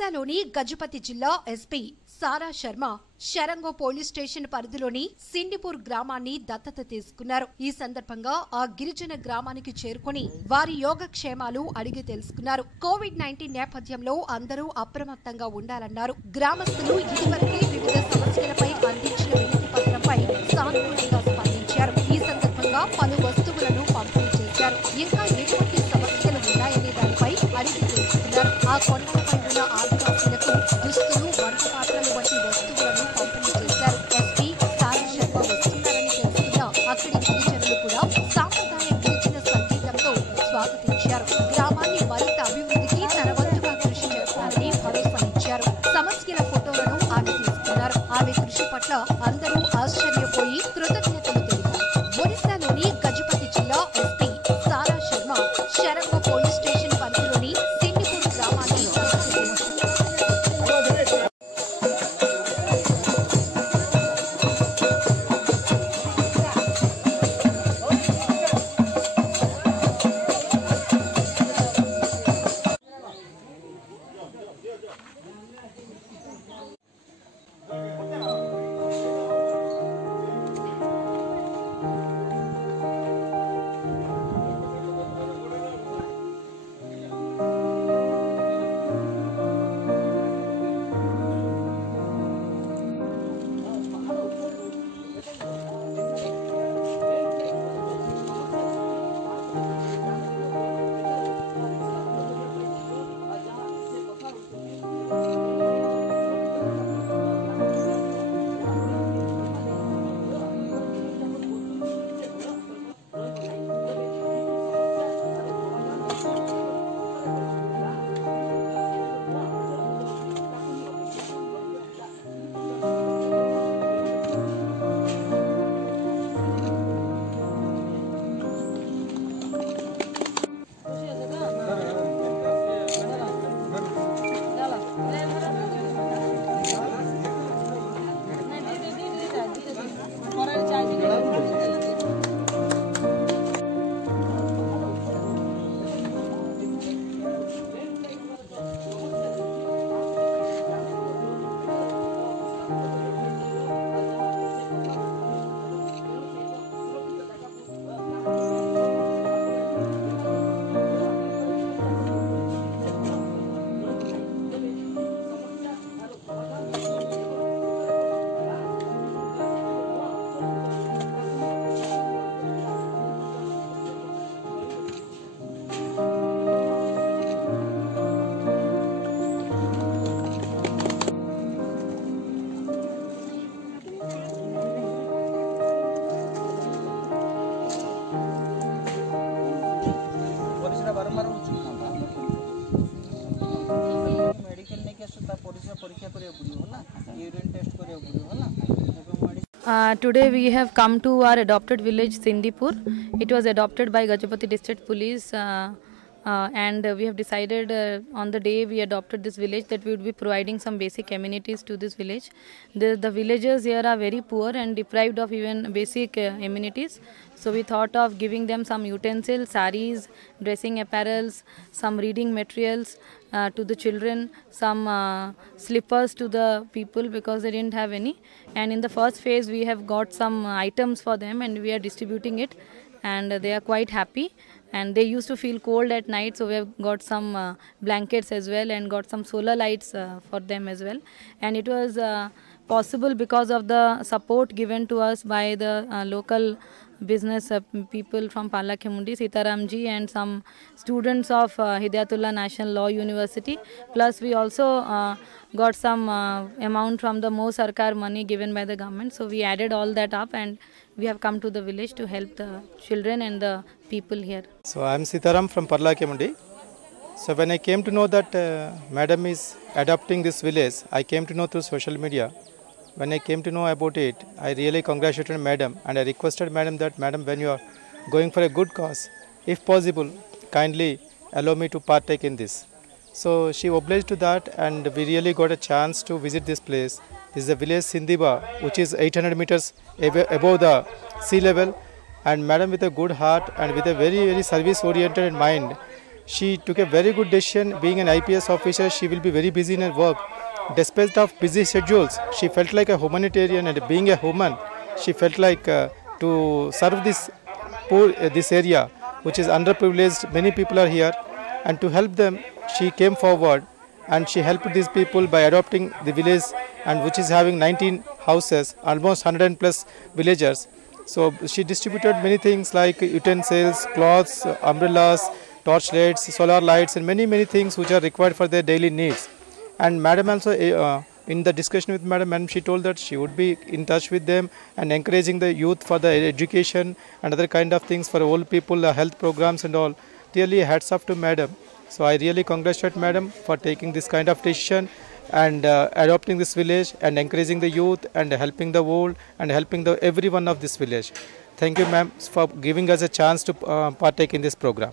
ఒడిశాలోని గజపతి జిల్లా ఎస్పీ సారా Sharma శరంగో police station పరిధిలోని సిండిపూర్ గ్రామాన్ని దత్తత తీసుకున్నారు. ఈ సందర్భంగా ఆ గిరిజన గ్రామానికి చేరుకుని వారి యోగక్షేమాలు అడిగి తెలుసుకున్నారు. కోవిడ్-19 నేపథ్యంలో అందరూ అప్రమత్తంగా ఉండాలన్నారు. గ్రామస్తులు ఇదివరకే వివిధ సమస్యలపై అందించిన వినతి పత్రంపై సానుకూలంగా స్పందించారు. ఈ సందర్భంగా పలు వస్తువులను పంపిణీ చేశారు. ఇంకా ఎటువంటి సమస్యలు ఉన్నాయనే దానిపై అడిగి తెలుసుకున్నారు. ఆ కొండలపై ఉన్న ఆదివాసులకు దుస్తులు, వంట పాత్రలు వంటి వస్తువులను పంపిణీ చేశారు. ఎస్పీ సారా శర్మ వస్తున్నారని తెలుసుకున్న అక్కడి గిరిజనులు కూడా సాంప్రదాయ గిరిజన సంగీతంతో స్వాగతించారు. గ్రామాన్ని మరింత అభివృద్ధికి తన వంతుగా కృషి చేస్తారని భరోసానిచ్చారు. సమస్యల ఫోటోలను ఆమె తీసుకున్నారు. ఆమె కృషి పట్ల అందరూ ఆశ్చర్యపోయి కృతజ్ఞతలు తెలిపారు. ఒడిశాలోని గజపతి జిల్లా ఎస్పీ సారా శర్మ శరంగో పోలీస్ స్టేషన్ పరిధిలోని సిండిపూర్ గ్రామాన్ని Today we have come to our adopted village Sindipur. It was adopted by Gajapati District Police and we have decided on the day we adopted this village that we would be providing some basic amenities to this village. The villagers here are very poor and deprived of even basic amenities. So we thought of giving them some utensils, saris, dressing apparels, some reading materials to the children, some slippers to the people because they didn't have any. And in the first phase we have got some items for them and we are distributing it, and they are quite happy. And they used to feel cold at night, so we have got some blankets as well and got some solar lights for them as well. And it was possible because of the support given to us by the local business people from Parlakemundi, Sitaramji, and some students of Hidayatullah National Law University. Plus we also got some amount from the Mo Sarkar money given by the government. So we added all that up and we have come to the village to help the children and the people here. So I am Sitaram from Parlakemundi. So when I came to know that Madam is adopting this village, I came to know through social media. When I came to know about it, I really congratulated Madam and I requested Madam that, Madam, when you are going for a good cause, if possible, kindly allow me to partake in this. So she obliged to that and we really got a chance to visit this place. This is the village Sindiba, which is 800 meters above the sea level. And Madam, with a good heart and with a very, very service oriented mind, she took a very good decision. Being an IPS officer, she will be very busy in her work. Despite of busy schedules, she felt like a humanitarian, and being a woman, she felt like to serve this poor this area, which is underprivileged. Many people are here, and to help them, she came forward and she helped these people by adopting the village, and which is having 19 houses, almost 100 plus villagers. So she distributed many things like utensils, cloths, umbrellas, torchlights, solar lights, and many things which are required for their daily needs. And madam also, in the discussion with madam, she told that she would be in touch with them and encouraging the youth for the education and other kind of things for old people, health programs and all. Really hats off to madam. So I really congratulate madam for taking this kind of decision and adopting this village and encouraging the youth and helping the old and helping the everyone of this village. Thank you, ma'am, for giving us a chance to partake in this program.